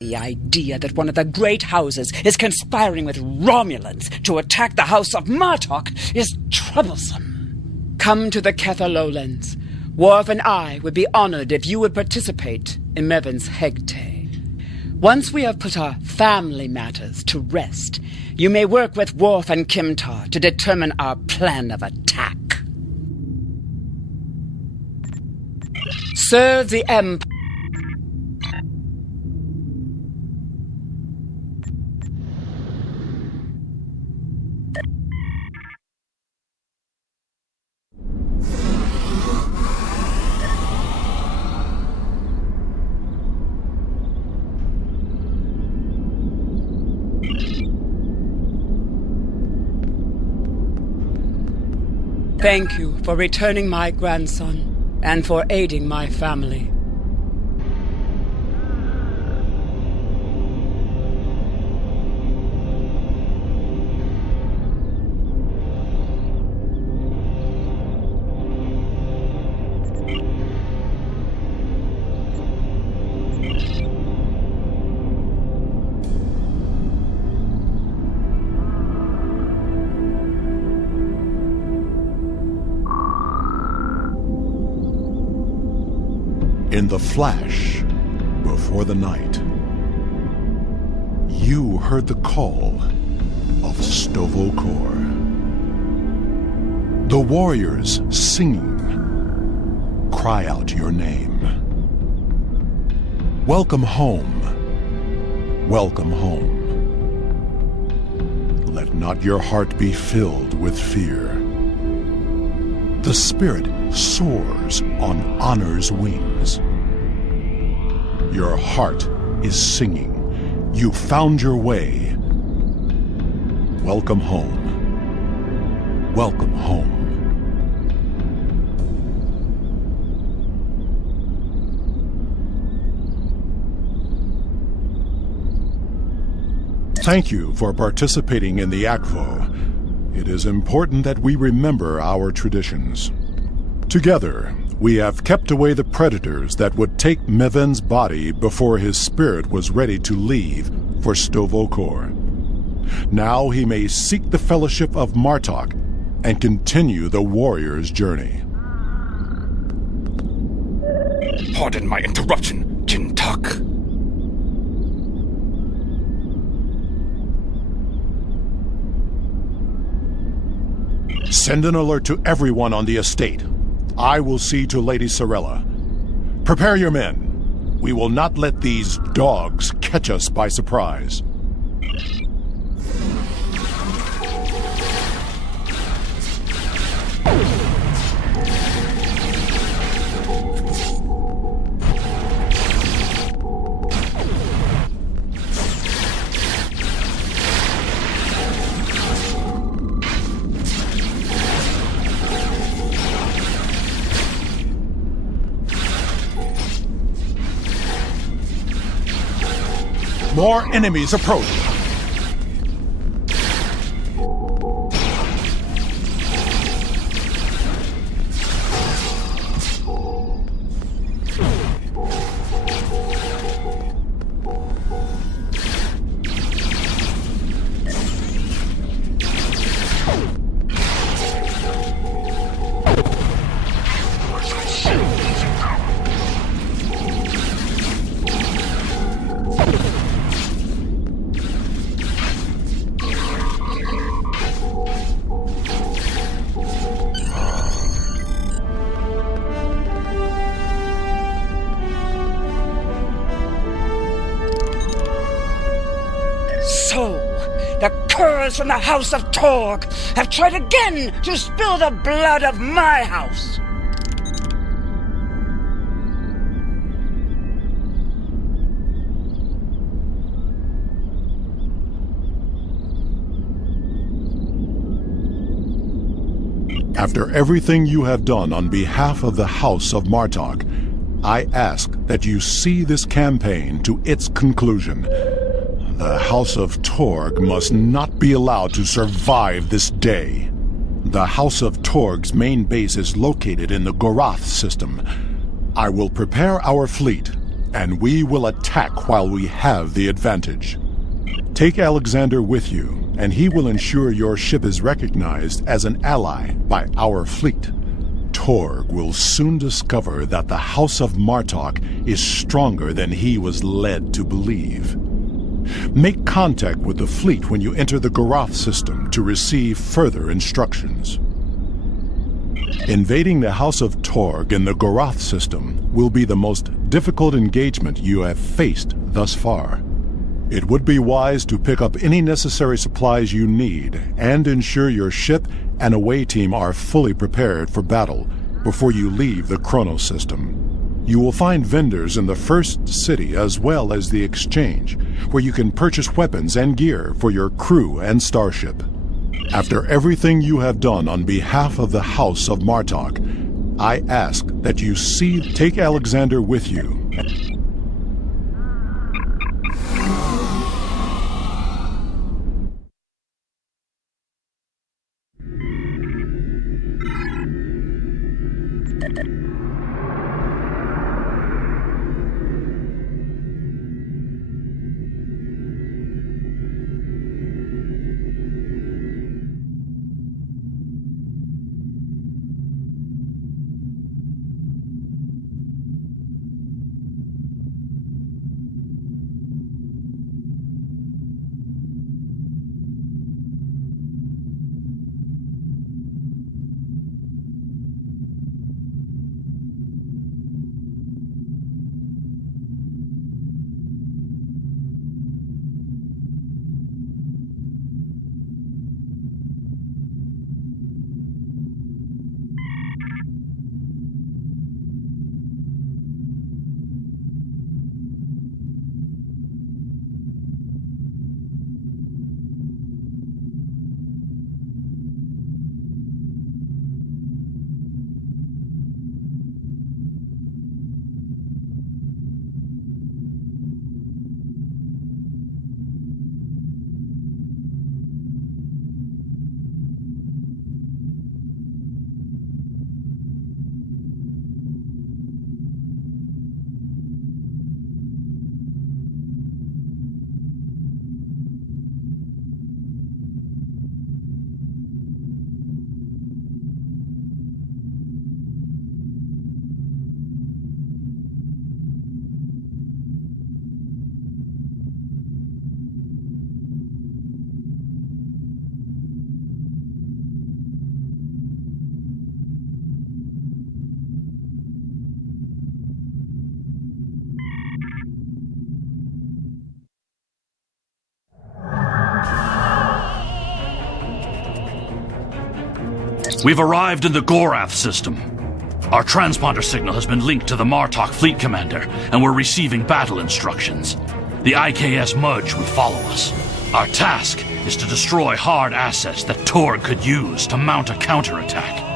The idea that one of the great houses is conspiring with Romulans to attack the house of Martok is troublesome. Come to the Kether Lowlands. Worf and I would be honored if you would participate in Mevin's Hegte. Once we have put our family matters to rest, you may work with Worf and Kimtar to determine our plan of attack. Serve the Empire. Thank you for returning my grandson, and for aiding my family. In the flash, before the night, you heard the call of Stovokor. The warriors singing, cry out your name. Welcome home, welcome home. Let not your heart be filled with fear. The spirit soars on honor's wings. Your heart is singing. You found your way. Welcome home. Welcome home. Thank you for participating in the Akvo. It is important that we remember our traditions. Together, we have kept away the predators that would take Meven's body before his spirit was ready to leave for Stovokor. Now he may seek the fellowship of Martok and continue the warrior's journey. Pardon my interruption, Jintak. Send an alert to everyone on the estate. I will see to Lady Sorella. Prepare your men. We will not let these dogs catch us by surprise. More enemies approach. From the House of Torg have tried again to spill the blood of my house. After everything you have done on behalf of the House of Martok, I ask that you see this campaign to its conclusion. The House of Torg must not be allowed to survive this day. The House of Torg's main base is located in the Gorath system. I will prepare our fleet and we will attack while we have the advantage. Take Alexander with you, and he will ensure your ship is recognized as an ally by our fleet. Torg will soon discover that the House of Martok is stronger than he was led to believe. Make contact with the fleet when you enter the Garath system to receive further instructions. Invading the House of Torg in the Garath system will be the most difficult engagement you have faced thus far. It would be wise to pick up any necessary supplies you need and ensure your ship and away team are fully prepared for battle before you leave the Chronos system. You will find vendors in the first city as well as the exchange, where you can purchase weapons and gear for your crew and starship. After everything you have done on behalf of the House of Martok, I ask that you take Alexander with you. We've arrived in the Gorath system. Our transponder signal has been linked to the Martok fleet commander, and we're receiving battle instructions. The IKS Mudge will follow us. Our task is to destroy hard assets that Torg could use to mount a counterattack.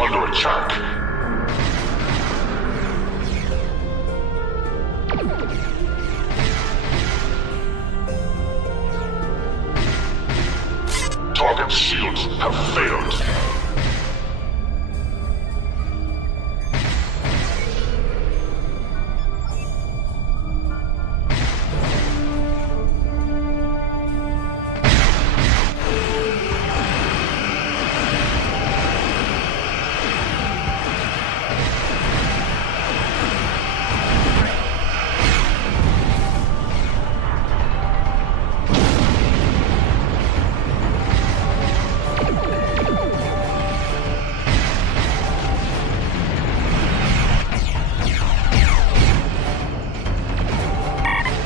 under attack. Target shields have failed.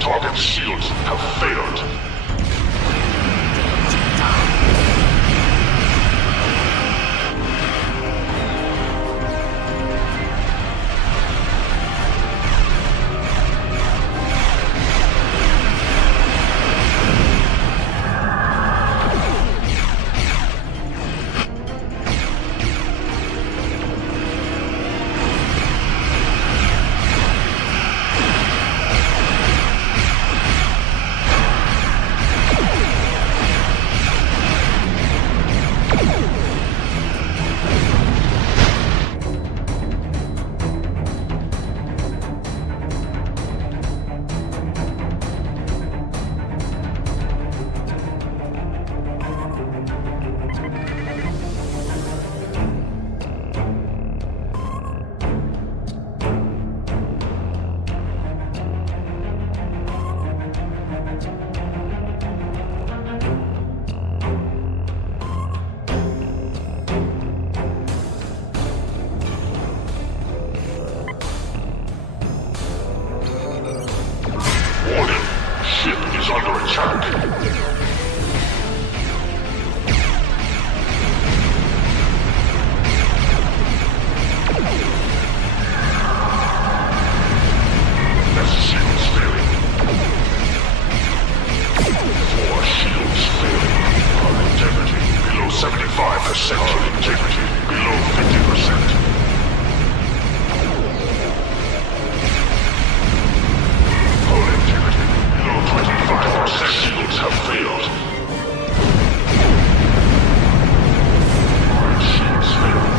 Target shields have failed. Ship is under attack. Shields failing. 4 shields failing. Our integrity below 75%. Our integrity below 50%. Our integrity below 25%. Shields have failed. Our shields failed.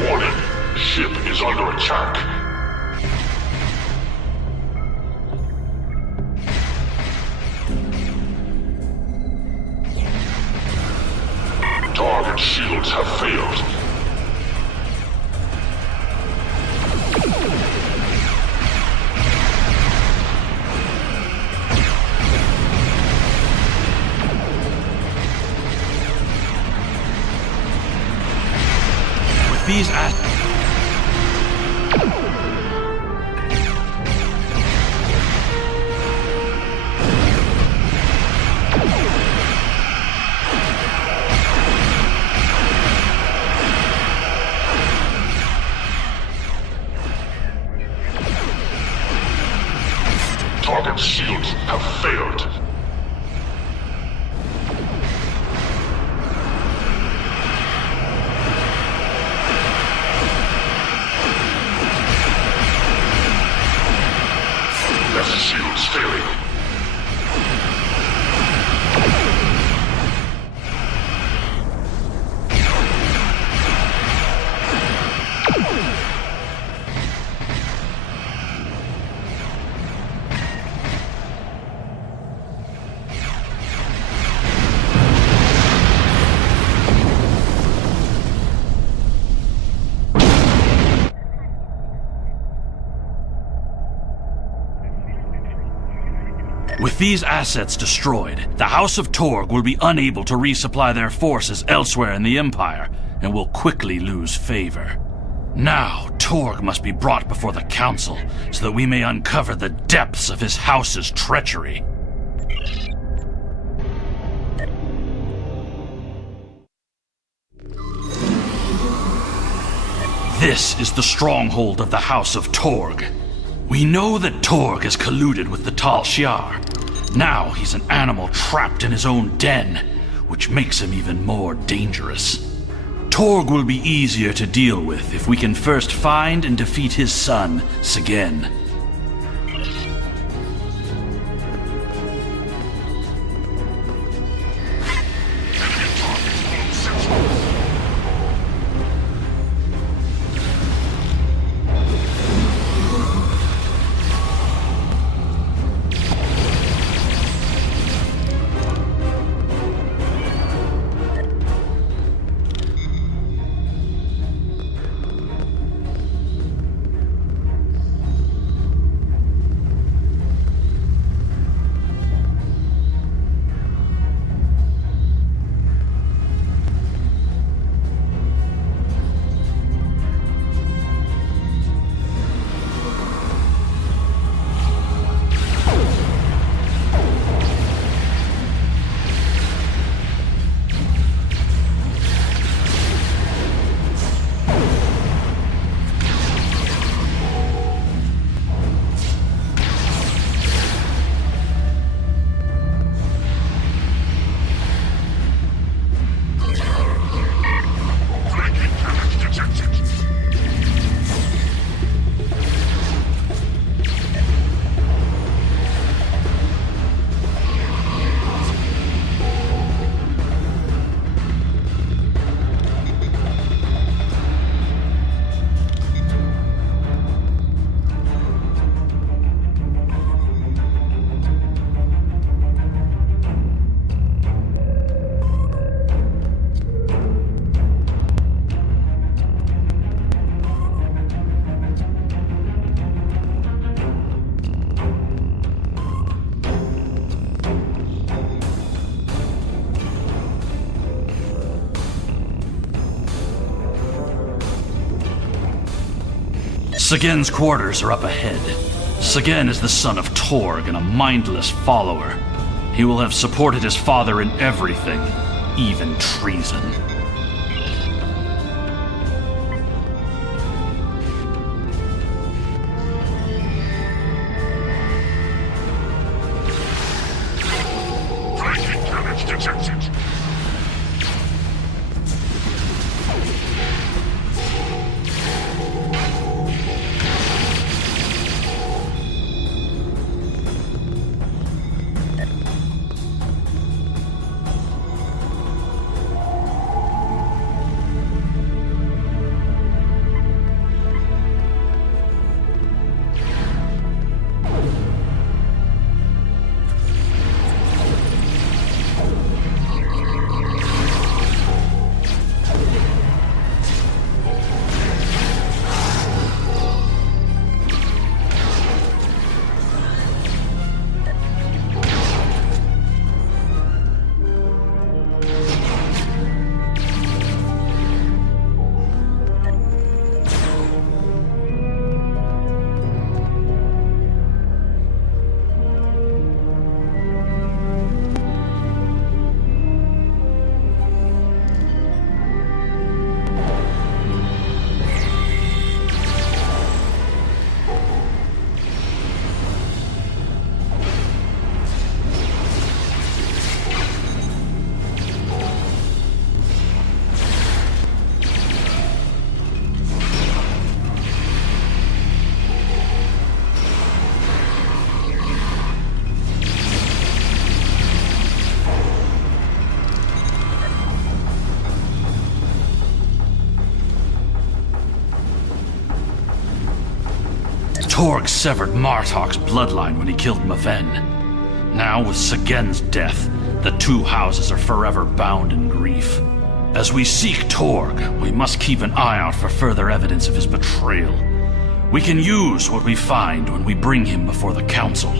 Warning, ship is under attack. Target shields have failed. These Target shields have failed. That's shields failing. With these assets destroyed, the House of Torg will be unable to resupply their forces elsewhere in the Empire, and will quickly lose favor. Now, Torg must be brought before the Council, so that we may uncover the depths of his house's treachery. This is the stronghold of the House of Torg. We know that Torg has colluded with the Tal Shiar. Now he's an animal trapped in his own den, which makes him even more dangerous. Torg will be easier to deal with if we can first find and defeat his son, Sagen. Sagen's quarters are up ahead. Sagen is the son of Torg and a mindless follower. He will have supported his father in everything, even treason. Breaking damage detected. Torg severed Martok's bloodline when he killed Maven. Now, with Sagen's death, the two houses are forever bound in grief. As we seek Torg, we must keep an eye out for further evidence of his betrayal. We can use what we find when we bring him before the Council.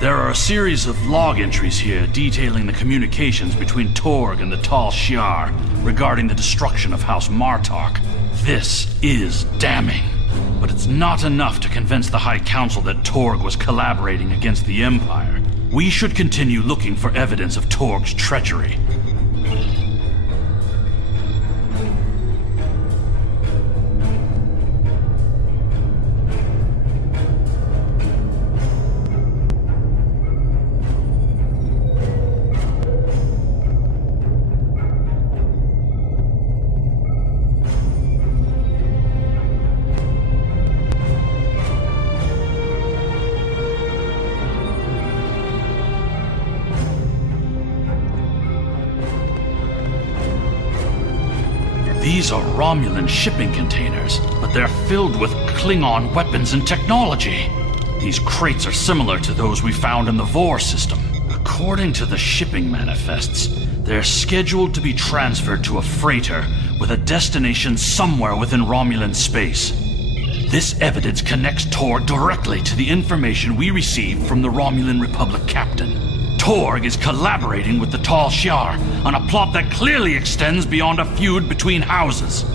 There are a series of log entries here detailing the communications between Torg and the Tal Shiar regarding the destruction of House Martok. This is damning, but it's not enough to convince the High Council that Torg was collaborating against the Empire. We should continue looking for evidence of Torg's treachery. These are Romulan shipping containers, but they're filled with Klingon weapons and technology. These crates are similar to those we found in the Vor system. According to the shipping manifests, they're scheduled to be transferred to a freighter with a destination somewhere within Romulan space. This evidence connects Torg directly to the information we received from the Romulan Republic captain. Torg is collaborating with the Tal Shiar on a plot that clearly extends beyond a feud between houses.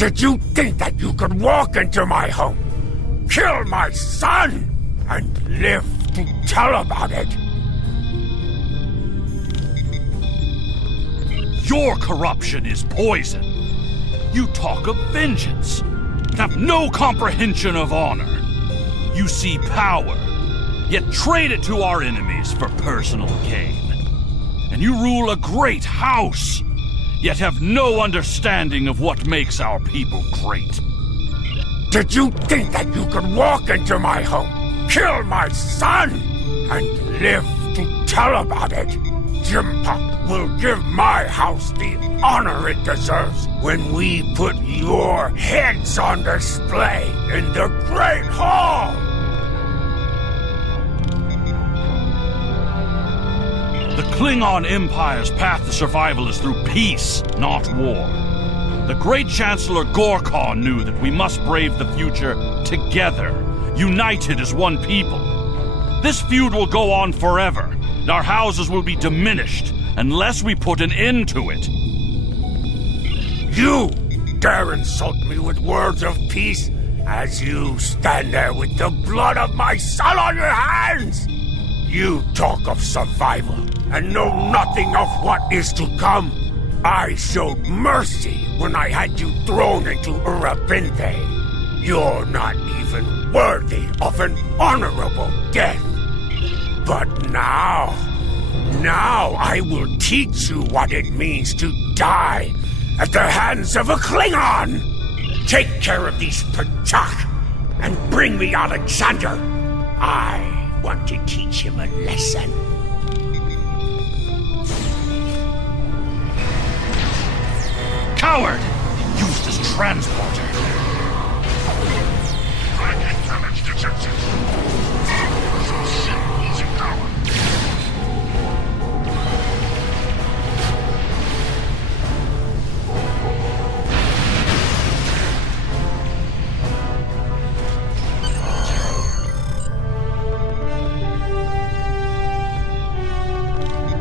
Did you think that you could walk into my home, kill my son, and live to tell about it? Your corruption is poison. You talk of vengeance, have no comprehension of honor. You see power, yet trade it to our enemies for personal gain. And you rule a great house, yet have no understanding of what makes our people great. Did you think that you could walk into my home, kill my son, and live to tell about it? Jim Pop will give my house the honor it deserves when we put your heads on display in the Great Hall! The Klingon Empire's path to survival is through peace, not war. The great Chancellor Gorkon knew that we must brave the future together, united as one people. This feud will go on forever, and our houses will be diminished unless we put an end to it. You dare insult me with words of peace as you stand there with the blood of my son on your hands? You talk of survival and know nothing of what is to come. I showed mercy when I had you thrown into Urapinte. You're not even worthy of an honorable death. But now I will teach you what it means to die at the hands of a Klingon. Take care of these Pachak and bring me Alexander. I want to teach him a lesson. Coward! Used as transporter. Bracket damage detected. Ship losing power.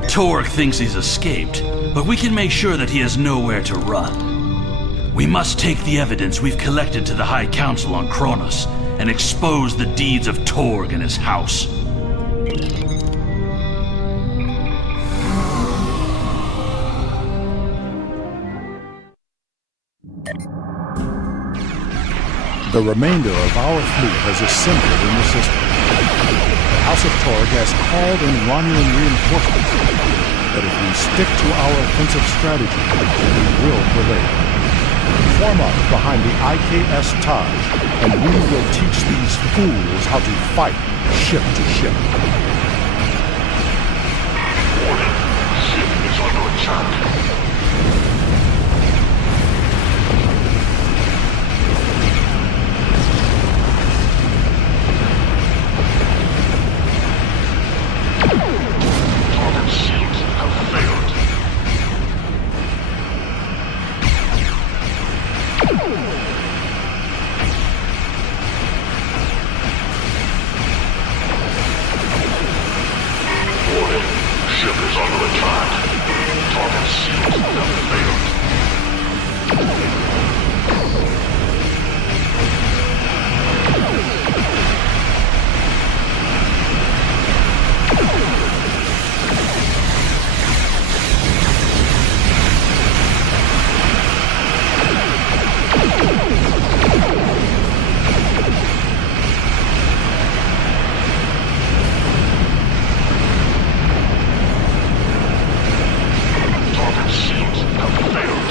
Torg thinks he's escaped, but we can make sure that he has nowhere to run. We must take the evidence we've collected to the High Council on Kronos and expose the deeds of Torg and his house. The remainder of our fleet has assembled in the system. The House of Torg has called in Romulan reinforcements, but if we stick to our offensive strategy, we will prevail. Form up behind the IKS Taj, and we will teach these fools how to fight ship to ship. Warning. Ship is under attack. Target shields have failed. Warning. Ship is under attack. Target shields have failed. Target shields have failed.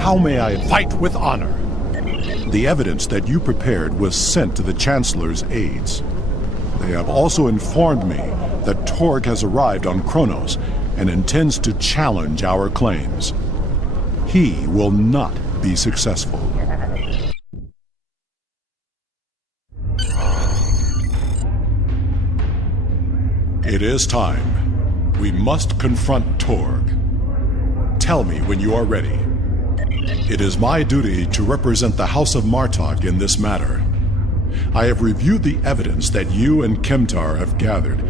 How may I fight with honor? The evidence that you prepared was sent to the Chancellor's aides. They have also informed me that Torg has arrived on Kronos and intends to challenge our claims. He will not be successful. It is time. We must confront Torg. Tell me when you are ready. It is my duty to represent the House of Martok in this matter. I have reviewed the evidence that you and Kemtar have gathered,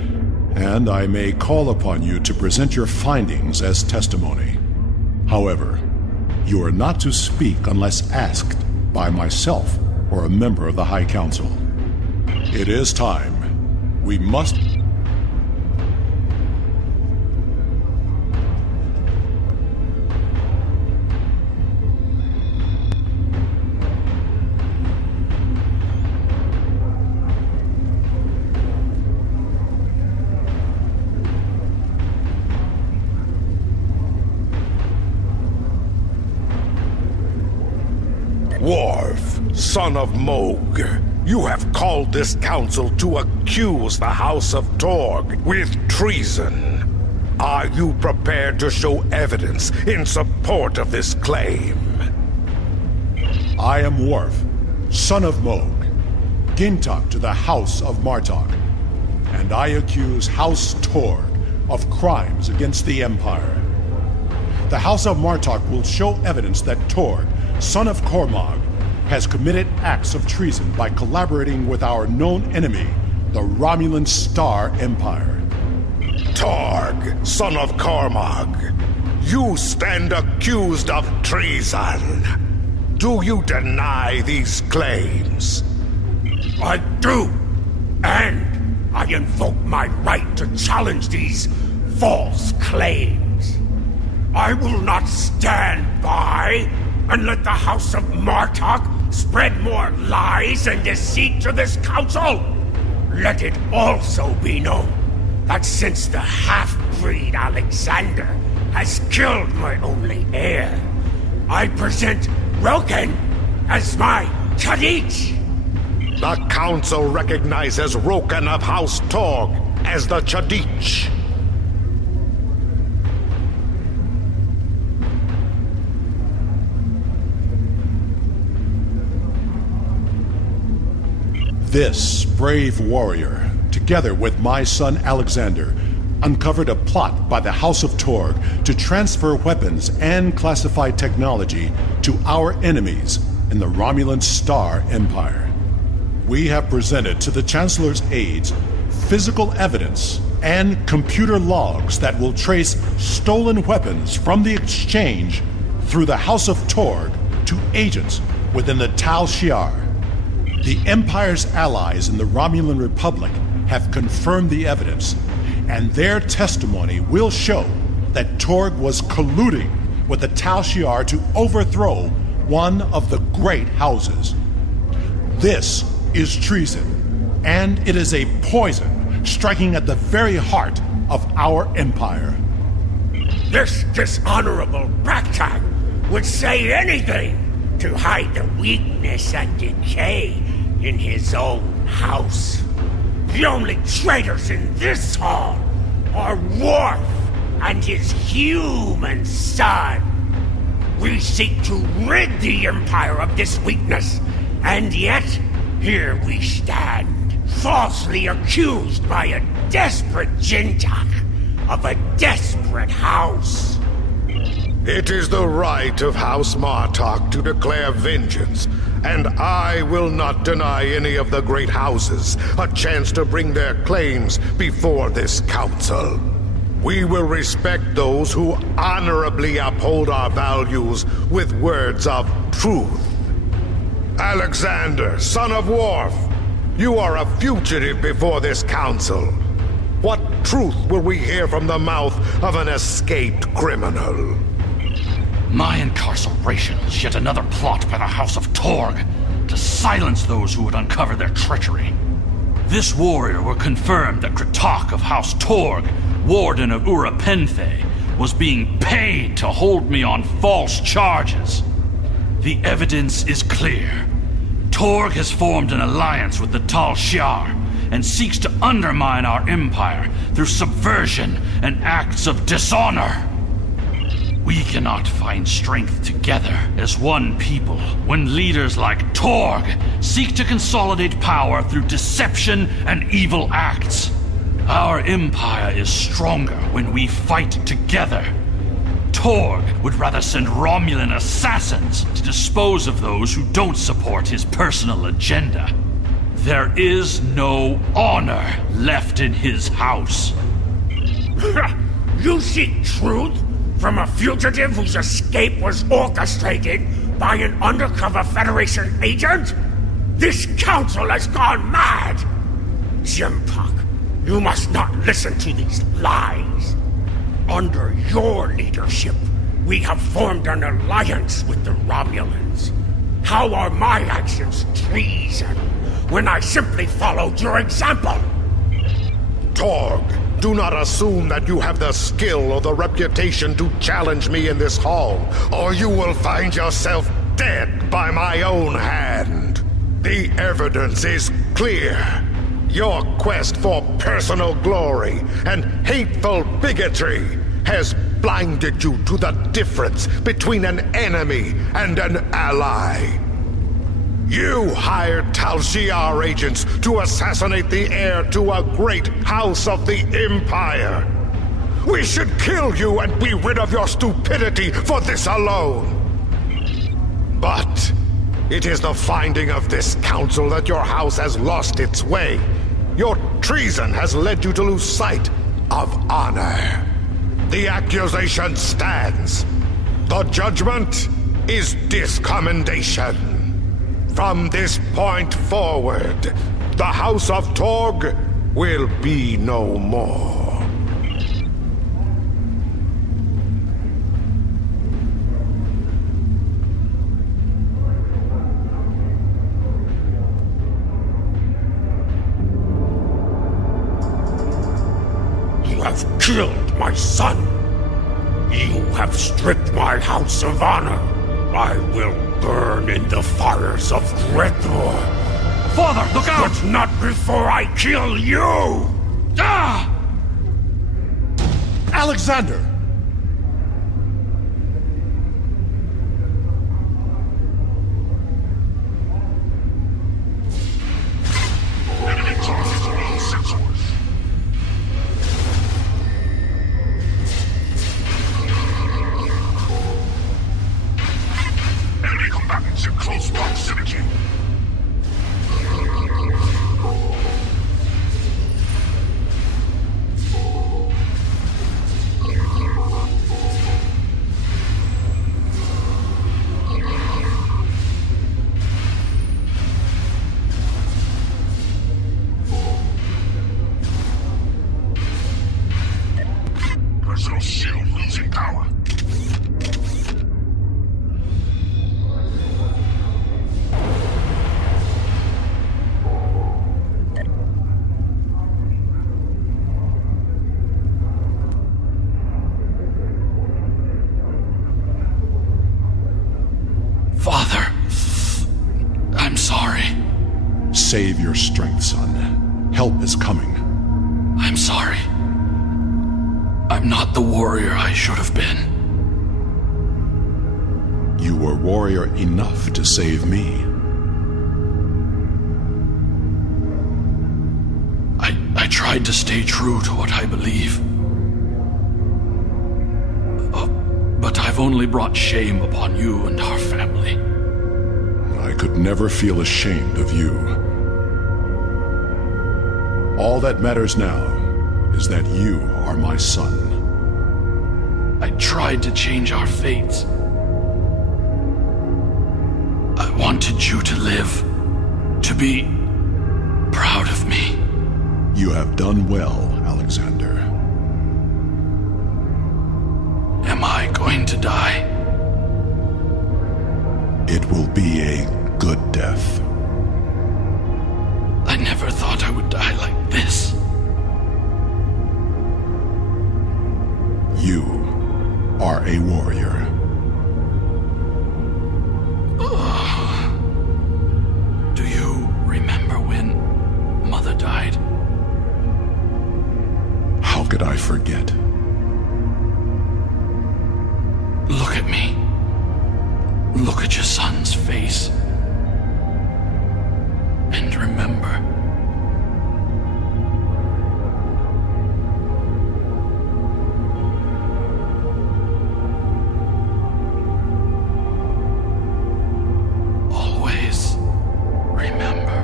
and I may call upon you to present your findings as testimony. However, you are not to speak unless asked by myself or a member of the High Council. It is time. We must... Worf, son of Moog, you have called this council to accuse the House of Torg with treason. Are you prepared to show evidence in support of this claim? I am Worf, son of Moog, Gintok to the House of Martok, and I accuse House Torg of crimes against the Empire. The House of Martok will show evidence that Torg, son of Cormog, has committed acts of treason by collaborating with our known enemy, the Romulan Star Empire. Torg, son of Cormog, you stand accused of treason. Do you deny these claims? I do, and I invoke my right to challenge these false claims. I will not stand by and let the House of Martok spread more lies and deceit to this council. Let it also be known that since the half-breed Alexander has killed my only heir, I present Roken as my Chadich. The council recognizes Roken of House Torg as the Chadich. This brave warrior, together with my son Alexander, uncovered a plot by the House of Torg to transfer weapons and classified technology to our enemies in the Romulan Star Empire. We have presented to the Chancellor's aides physical evidence and computer logs that will trace stolen weapons from the exchange through the House of Torg to agents within the Tal Shiar. The Empire's allies in the Romulan Republic have confirmed the evidence, and their testimony will show that Torg was colluding with the Tal Shiar to overthrow one of the great houses. This is treason, and it is a poison striking at the very heart of our empire. This dishonorable ragtag would say anything to hide the weakness and decay in his own house. The only traitors in this hall are Worf and his human son. We seek to rid the Empire of this weakness, and yet here we stand, falsely accused by a desperate Jintak of a desperate house. It is the right of House Martok to declare vengeance, and I will not deny any of the great houses a chance to bring their claims before this council. We will respect those who honorably uphold our values with words of truth. Alexander, son of Worf, you are a fugitive before this council. What truth will we hear from the mouth of an escaped criminal? My incarceration is yet another plot by the House of Torg to silence those who would uncover their treachery. This warrior will confirm that Kratok of House Torg, Warden of Ura Penthe, was being paid to hold me on false charges. The evidence is clear. Torg has formed an alliance with the Tal Shiar and seeks to undermine our empire through subversion and acts of dishonor. We cannot find strength together as one people when leaders like Torg seek to consolidate power through deception and evil acts. Our empire is stronger when we fight together. Torg would rather send Romulan assassins to dispose of those who don't support his personal agenda. There is no honor left in his house. You seek truth from a fugitive whose escape was orchestrated by an undercover Federation agent? This council has gone mad! Jimpuck, you must not listen to these lies. Under your leadership, we have formed an alliance with the Romulans. How are my actions treason when I simply followed your example? Torg, do not assume that you have the skill or the reputation to challenge me in this hall, or you will find yourself dead by my own hand. The evidence is clear. Your quest for personal glory and hateful bigotry has blinded you to the difference between an enemy and an ally. You hired Tal Shiar agents to assassinate the heir to a great house of the Empire. We should kill you and be rid of your stupidity for this alone. But it is the finding of this council that your house has lost its way. Your treason has led you to lose sight of honor. The accusation stands. The judgment is discommendation. From this point forward, the House of Torg will be no more. You have killed my son. You have stripped my house of honor. I will burn in the fires of Gretor. Father, look out! But not before I kill you! Ah! Alexander! Enemy targets on all sensors. Enemy combatants in close proximity. Personal shield losing power. Father, I'm sorry. Save your strength, son. Help is coming. I'm sorry. I'm not the warrior I should have been. You were warrior enough to save me. I tried to stay true to what I believe. But I've only brought shame upon you and our family. I could never feel ashamed of you. All that matters now is that you are my son. I tried to change our fates. I wanted you to live, to be proud of me. You have done well, Alexander. Am I going to die? It will be a good death. I never thought I would die like this. You are a warrior. could I forget? Look at me. Look at your son's face. And remember. Always remember.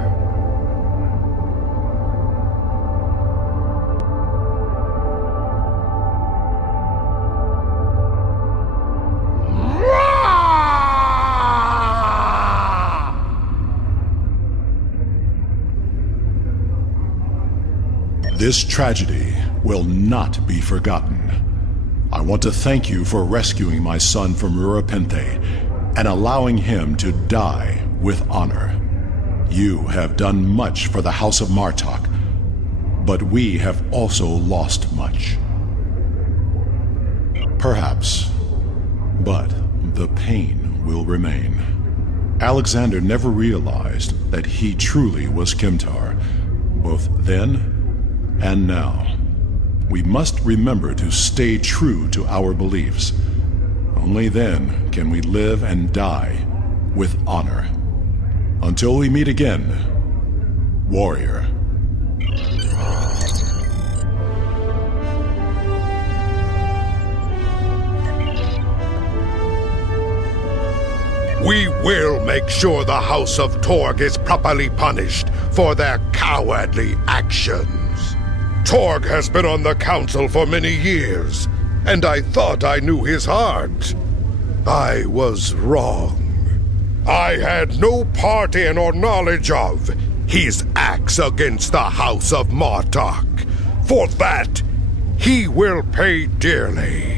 This tragedy will not be forgotten. I want to thank you for rescuing my son from Urapente and allowing him to die with honor. You have done much for the House of Martok, but we have also lost much. Perhaps, but the pain will remain. Alexander never realized that he truly was Kimtar, both then and now. We must remember to stay true to our beliefs. Only then can we live and die with honor. Until we meet again, warrior. We will make sure the House of Torg is properly punished for their cowardly actions. Torg has been on the council for many years, and I thought I knew his heart. I was wrong. I had no part in or knowledge of his acts against the House of Martok. For that, he will pay dearly.